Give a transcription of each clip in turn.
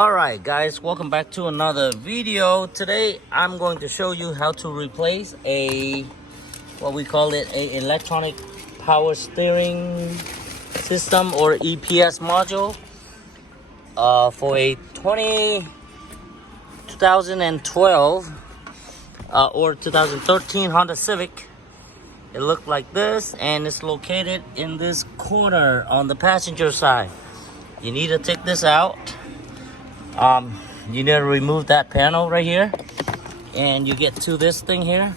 Alright guys, welcome back to another video. Today I'm going to show you how to replace what we call it, a electronic power steering system or EPS module for a 2012 or 2013 Honda Civic. It looked like this, and it's located in this corner on the passenger side. You need to take this out. You need to remove that panel right here, and you get to this thing here.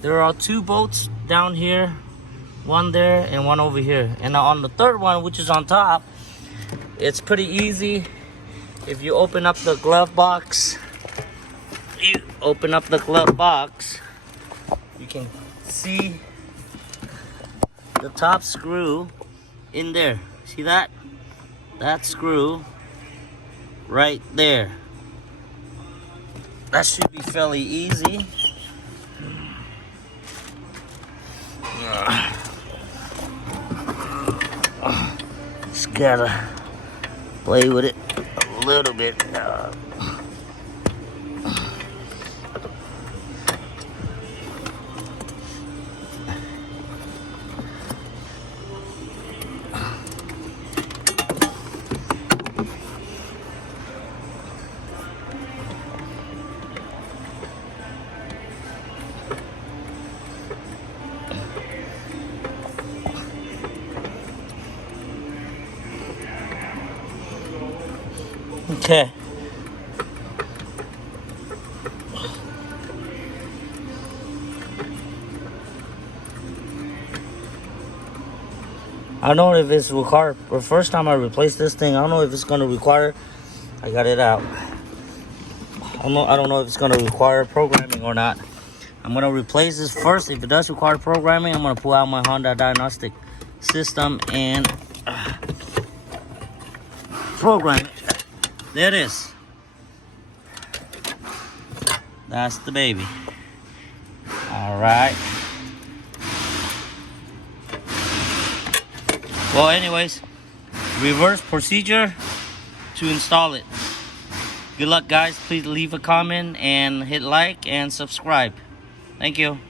There are two bolts down here, one there and one over here, and on the third one, which is on top, it's pretty easy. If you open up the glove box, you can see the top screw in there. See that screw right there. That should be fairly easy. Just gotta play with it a little bit. Okay. I don't know if it's required. The first time I replaced this thing, I don't know if it's going to require. I got it out. I don't know if it's going to require programming or not. I'm going to replace this first. If it does require programming, I'm going to pull out my Honda diagnostic system and program it. There it is. That's the baby. All right. Well, anyways, reverse procedure to install it. Good luck, guys. Please leave a comment and hit like and subscribe. Thank you.